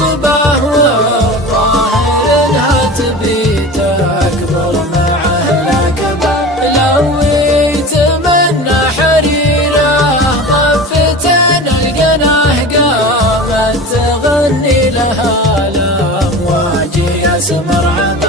صباه والظاهر انها تبي تكبر مع اهل كبا. لو يتمنى حريره ضفتنا القناه قامت تغني لها الامواج يسمر عم